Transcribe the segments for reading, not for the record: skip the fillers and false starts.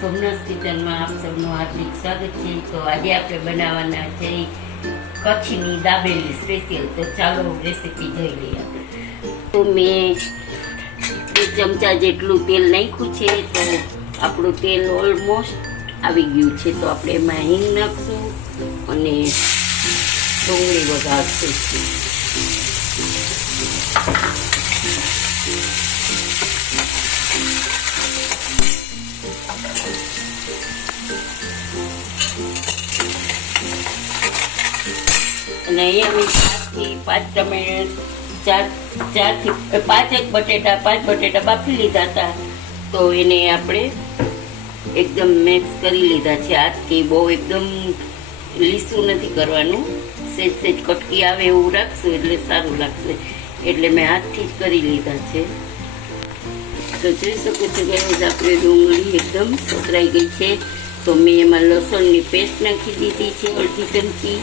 સોમનાથ કિચનમાં આપ સૌનું હાર્દિક સ્વાગત છે। તો આજે આપણે બનાવવાના છે કચ્છની દાબેલી સ્પેશિયલ। તો ચાલો રેસીપી જોઈ લઈએ આપણે। તો મેં 2 ચમચા જેટલું તેલ નાખ્યું છે। તો આપણું તેલ ઓલમોસ્ટ આવી ગયું છે। તો આપણે એમાં હિંગ નાખશું અને ડુંગળી વઘારશું। અને અહીંયા મેં 4 થી 5 બટેટા બાફી લીધા હતા। તો એને આપણે એકદમ મિક્સ કરી લીધા છે હાથથી। બહુ એકદમ લીસું નથી કરવાનું, સેજ કટકી આવે એવું રાખશું એટલે સારું લાગશે। એટલે મેં હાથથી જ કરી લીધા છે। તો જોઈ શકો છો કે આપણે ડુંગળી એકદમ સતરાઈ ગઈ છે। તો મેં એમાં લસણની પેસ્ટ નાખી દીધી છે 1/2 ચમચી।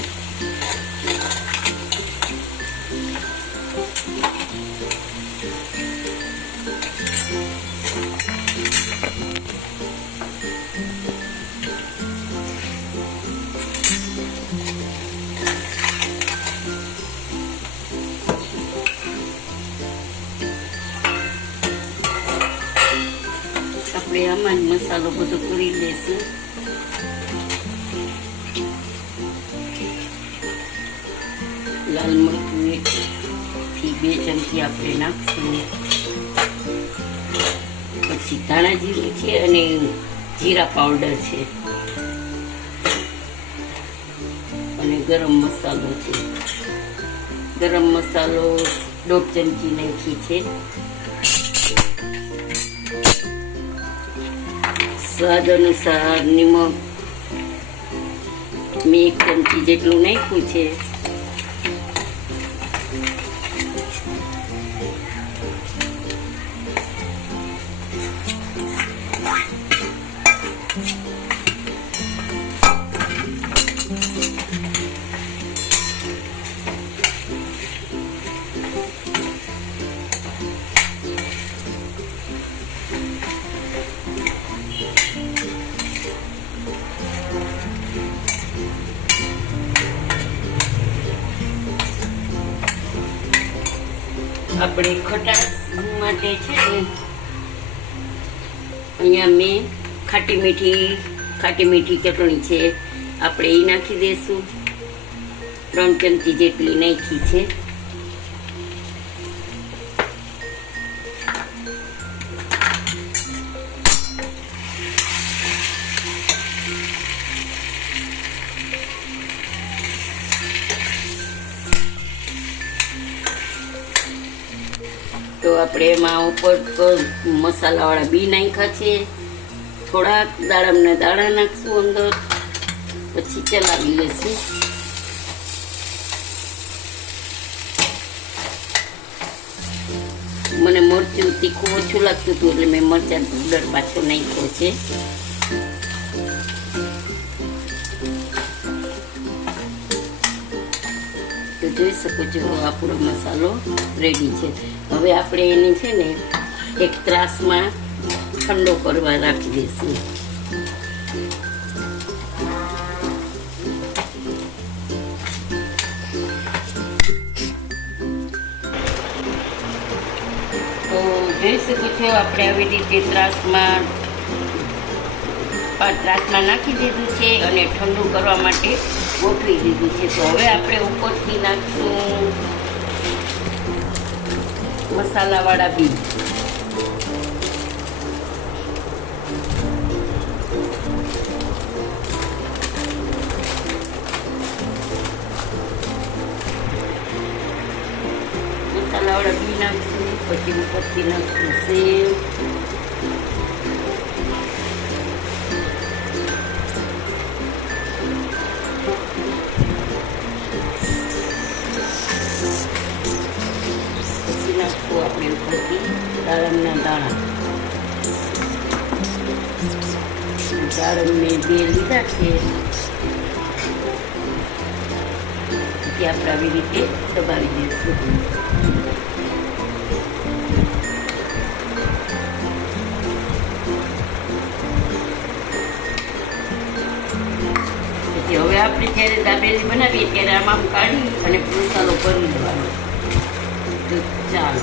આપણે આમાં મસાલો બધો કરી લેશું। લાલ મરચું 1 થી 2 ચમચી આપણે નાખશું। પછી ધાણા જીરું છે અને જીરા પાવડર છે અને ગરમ મસાલો છે। ગરમ મસાલો 1/2 ચમચી નાખી છે। સ્વાદ અનુસાર નમક મેં 1 ચમચી જેટલું નાખ્યું છે। આપણે ખટાશ માટે છે ને અહીંયા મેં ખાટી મીઠી ચટણી છે, આપણે એ નાખી દઈશું। 3 ચમચી જેટલી નાખી છે। તો આપણે એમાં ઉપર મસાલાવાળા બી નાખ્યા છે। થોડાક દાડમના દાણા નાખશું અંદર, પછી ચલાવી લેશું। મને મરચું તીખું ઓછું લાગતું હતું એટલે મેં મરચાં પાવડર પાછો નાખ્યો છે। તો જોઈ શકો છો આપણો મસાલો રેડી છે। હવે આપણે એને છે ને એક ત્રાસમાં ઠંડો કરવા રાખી દઈશું। તો જોઈ શકો છો આપણે આવી રીતે ત્રાસમાં નાખી દીધું છે અને ઠંડુ કરવા માટે ગોઠવી દીધું છે। તો હવે આપણે ઉપરથી નાખશું મસાલાવાળા બી। મસાલાવાળા બી નાખશું, પછી ઉપરથી નાખશું સેવ, નાખવું આપણે ઉપરથી દાડમના દાણા। દાડમ મેં 2 લીધા છે। પછી આપણે આવી રીતે દબાવી દઈશું। હવે આપણે જ્યારે દાબેલી બનાવીએ ત્યારે આમ કાઢી અને મસાલો ભરી લેવાનો. તો ચાલો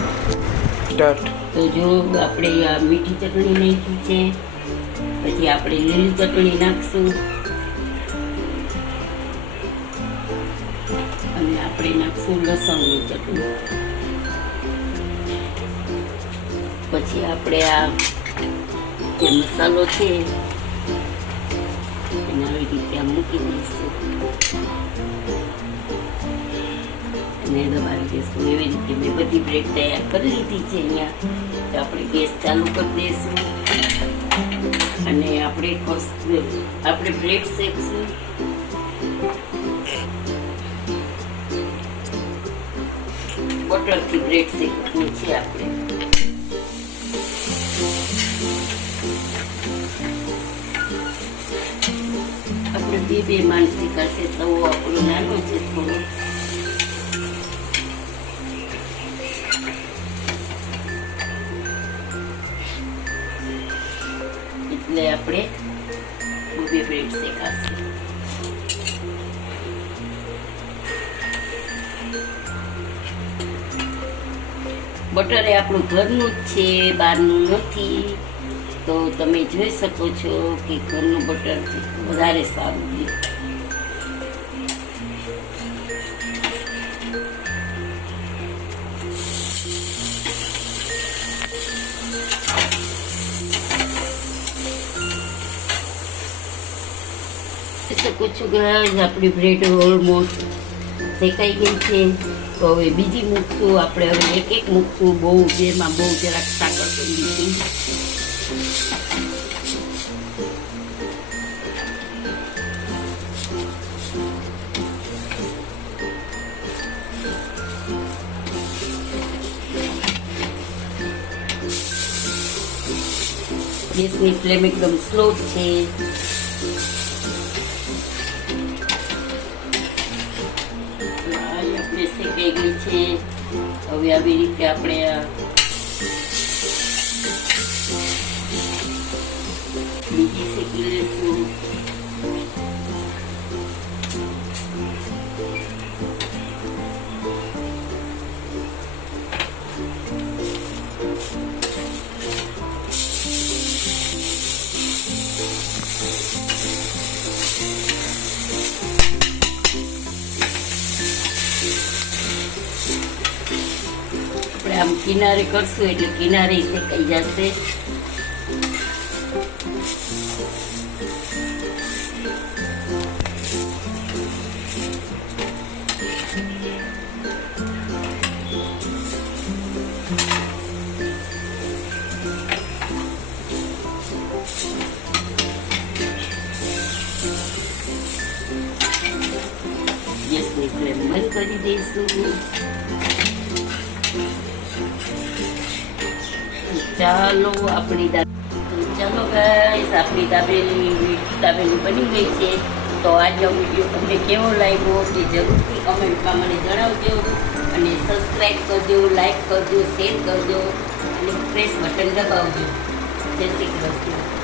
સ્ટાર્ટ. તો જો આપણે આ મીઠી ચટણી નાખી છે, પછી આપણે લીલી ચટણી નાખશું અને આપણે નાખશું લસણની ચટણી. પછી આપણે આ જે મસાલો છે એને આવી રીતે આમ મૂકી દઈશું અને દબાવી દઈશું. એવી રીતે મેં બધી બ્રેડ તૈયાર કરી લીધી છે. અહીંયા તો આપણે ગેસ ચાલુ કરી દઈશું અને આપણે બ્રેડ શેકશું. બટરથી બ્રેડ શેકવાનું છે આપણે. આપણે બે માણ શેકાશે. તવો આપણો નાનો છે થોડો, એટલે આપણે બે બ્રેડ શેકાશે. બટર એ આપણું ઘરનું જ છે, બહારનું નથી. તો તમે જોઈ શકો છો કે ઘરનું બટર વધારે સારું છે. શકો છો ગાઈસ, આપણી બ્રેડ ઓલમોસ્ટ શેકાઈ ગઈ છે. તો હવે બીજી મૂકશું આપણે. હવે એક મૂકશું. બહુ જેમાં બહુ જરાક સાકર કરી દીધી. ગેસની ફ્લેમ એકદમ સ્લો છે. આપણે શેકાઈ ગઈ છે. હવે આવી રીતે આપણે બીજી શેકી લઈશું. આમ કિનારે કરશું એટલે કિનારે શેકાઈ જશે. ગેસની ફ્લેમ બંધ કરી દઈશું. ચાલો આપણી દાબેલી બની ગઈ છે. તો આજનો વિડીયો તમને કેવો લાગ્યો તે જરૂરથી કમેન્ટમાં મને જણાવજો અને સબસ્ક્રાઈબ કરજો, લાઈક કરજો, શેર કરજો અને પ્રેસ બટન દબાવજો. જય શ્રી કૃષ્ણ.